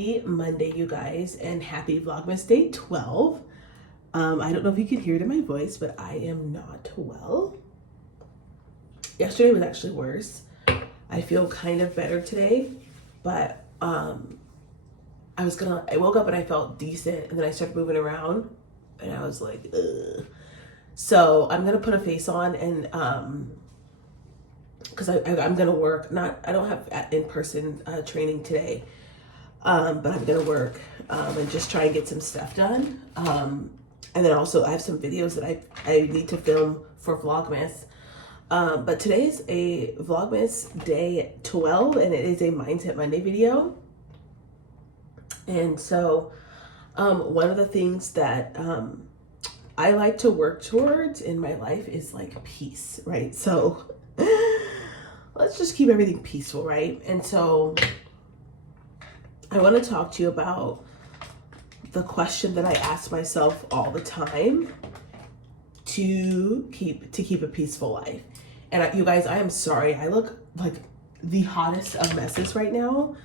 Happy Monday, you guys, and happy Vlogmas Day 12. I don't know if you can hear it in my voice, but I am not well. Yesterday was actually worse. I feel kind of better today, but I woke up and I felt decent, and then I started moving around, and I was like, ugh. So I'm gonna put a face on, and because I'm gonna work. I don't have in-person training today, but I'm gonna work and just try and get some stuff done. And then also I have some videos that I need to film for Vlogmas. But today is a Vlogmas Day 12, and it is a Mindset Monday video. And so one of the things that I like to work towards in my life is like peace, right? So let's just keep everything peaceful, right? And so I want to talk to you about the question that I ask myself all the time to keep a peaceful life. And you guys, I am sorry. I look like the hottest of messes right now.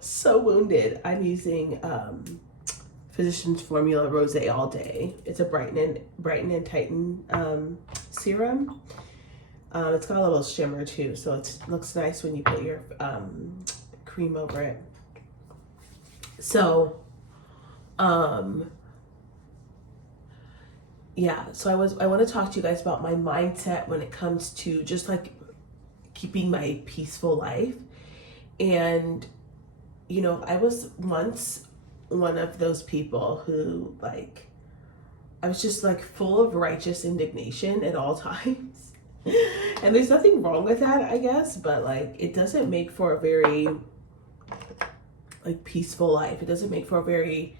So wounded. I'm using Physicians Formula Rosé all day. It's a brighten and tighten serum. It's got a little shimmer too, so it looks nice when you put your cream over it. So yeah, so I want to talk to you guys about my mindset when it comes to just like keeping my peaceful life. And you know, I was once one of those people who like, I was just like full of righteous indignation at all times. And there's nothing wrong with that, I guess, but like it doesn't make for a very like peaceful life. It doesn't make for a very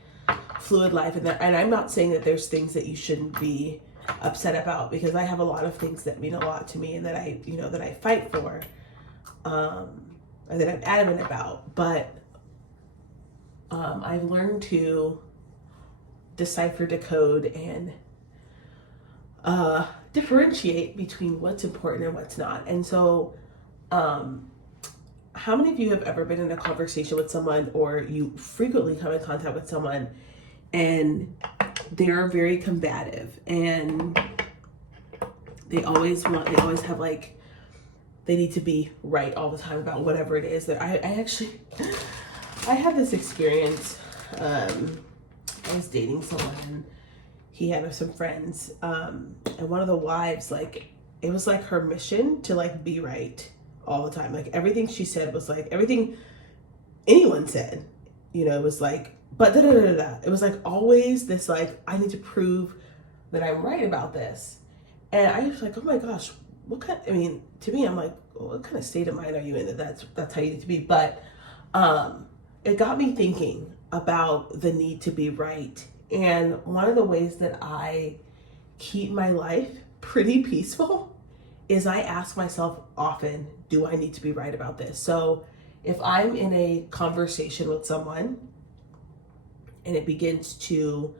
fluid life. And I'm not saying that there's things that you shouldn't be upset about, because I have a lot of things that mean a lot to me and that I fight for, and that I'm adamant about. But I've learned to decipher, decode, and differentiate between what's important and what's not. And so how many of you have ever been in a conversation with someone, or you frequently come in contact with someone, and they're very combative, and they always have like, they need to be right all the time about whatever it is that I had this experience. I was dating someone, and he had some friends, and one of the wives, like, it was like her mission to like be right all the time. Like everything she said was like everything anyone said, you know, it was like, but da da da da. It was like always this like, I need to prove that I'm right about this. And I was like, oh my gosh, to me, I'm like, what kind of state of mind are you in that's how you need to be? But it got me thinking about the need to be right. And one of the ways that I keep my life pretty peaceful is I ask myself often, do I need to be right about this? So if I'm in a conversation with someone and it begins to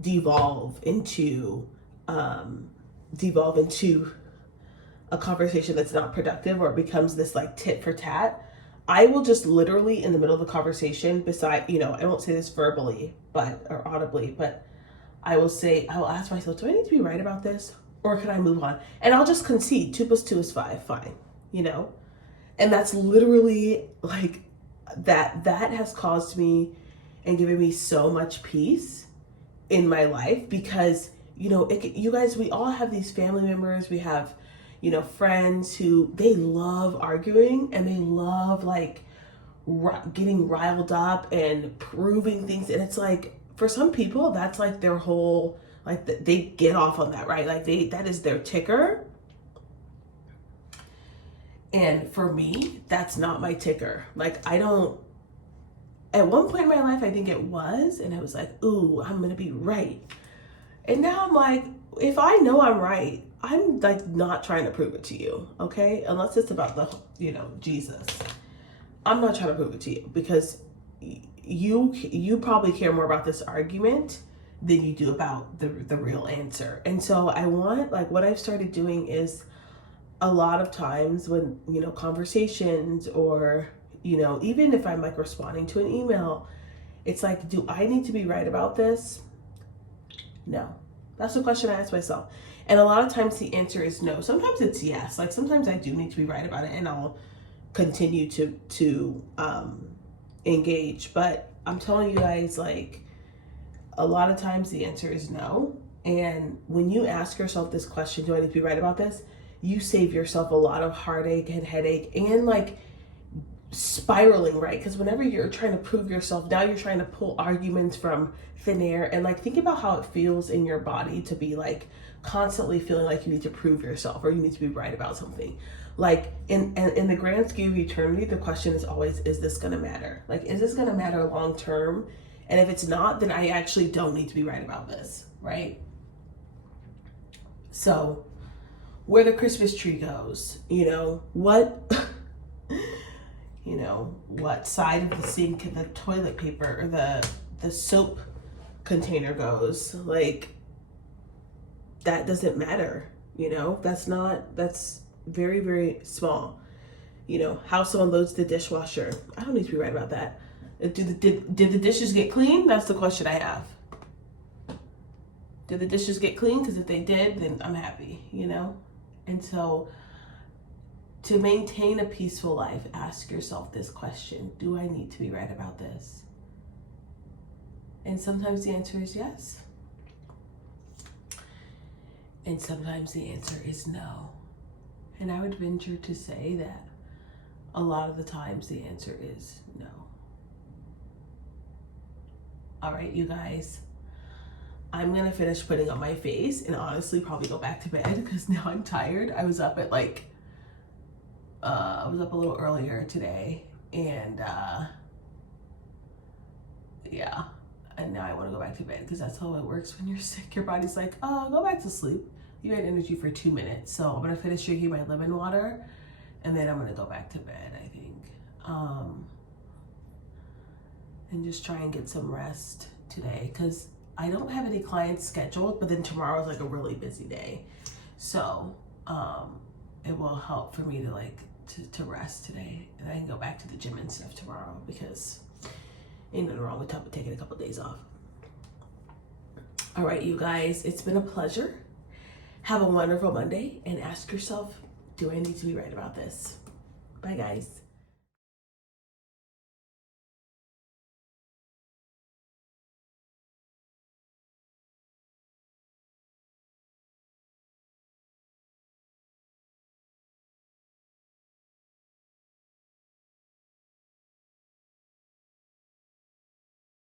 devolve into a conversation that's not productive, or it becomes this like tit for tat, I will just literally in the middle of the conversation, I won't say this verbally or audibly, but I will ask myself, do I need to be right about this, or can I move on? And I'll just concede 2 + 2 is 5, fine, you know? And that's literally like, that has caused me and given me so much peace in my life, because, you know, you guys, we all have these family members, we have, you know, friends who, they love arguing, and they love like getting riled up and proving things. And it's like, for some people, that's like their whole, like they get off on that, right? Like that is their ticker. And for me, that's not my ticker. Like at one point in my life, I think it was, and I was like, ooh, I'm going to be right. And now I'm like, if I know I'm right, I'm like not trying to prove it to you, okay? Unless it's about Jesus. I'm not trying to prove it to you, because you probably care more about this argument than you do about the real answer. And so I want, like, what I've started doing is a lot of times when, conversations or, even if I'm like responding to an email, it's like, do I need to be right about this? No. That's the question I ask myself. And a lot of times the answer is no. Sometimes it's yes. Like sometimes I do need to be right about it and I'll continue to engage. But I'm telling you guys, like, a lot of times the answer is no. And when you ask yourself this question, do I need to be right about this? You save yourself a lot of heartache and headache and like spiraling, right? Because whenever you're trying to prove yourself, now you're trying to pull arguments from thin air. And like, think about how it feels in your body to be like constantly feeling like you need to prove yourself or you need to be right about something. Like in the grand scheme of eternity, the question is always, is this going to matter? Like, is this going to matter long term? And if it's not, then I actually don't need to be right about this, right? So where the Christmas tree goes, what what side of the sink the toilet paper or the soap container goes, like, that doesn't matter. That's very, very small. How someone loads the dishwasher, I don't need to be right about that. Did the dishes get clean? That's the question I have. Did the dishes get clean? Because if they did, then I'm happy, And so to maintain a peaceful life, ask yourself this question: do I need to be right about this? And sometimes the answer is yes. And sometimes the answer is no. And I would venture to say that a lot of the times the answer is no. All right, you guys, I'm gonna finish putting on my face and honestly probably go back to bed because now I'm tired. I was up at I was up a little earlier today and yeah, and now I want to go back to bed because that's how it works when you're sick. Your body's like, oh, go back to sleep. You had energy for 2 minutes. So I'm gonna finish drinking my lemon water and then I'm gonna go back to bed, I think. And just try and get some rest today because I don't have any clients scheduled, but then tomorrow's like a really busy day. So it will help for me to rest today, and I can go back to the gym and stuff tomorrow because ain't nothing wrong with taking a couple days off. All right, you guys, it's been a pleasure. Have a wonderful Monday and ask yourself, do I need to be right about this? Bye, guys.